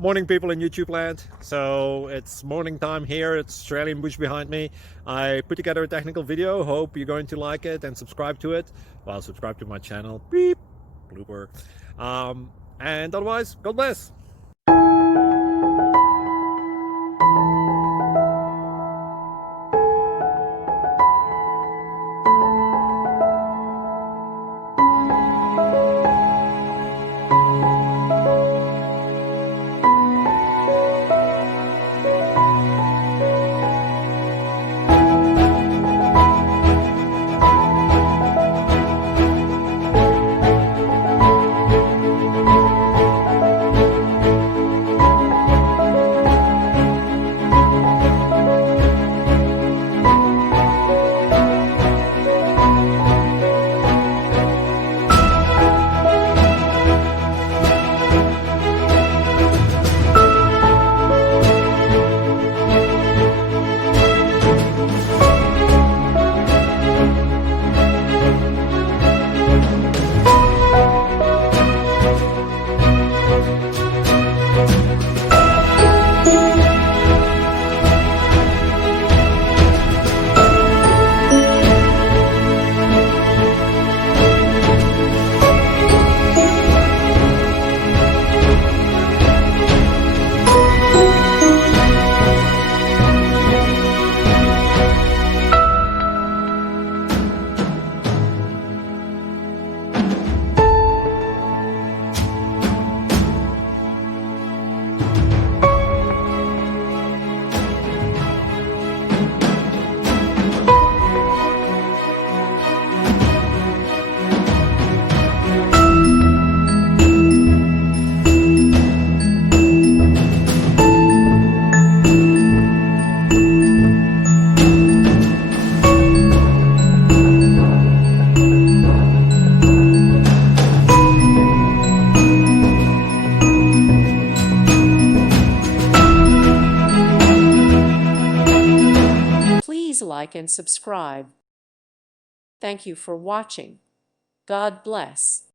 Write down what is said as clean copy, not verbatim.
Morning, people in YouTube land. So it's morning time here. It's Australian bush behind me. I put together a technical video. Hope you're going to like it and subscribe to it. Well, subscribe to my channel. Beep. Blooper. And otherwise, God bless. Please like and subscribe. Thank you for watching. God bless.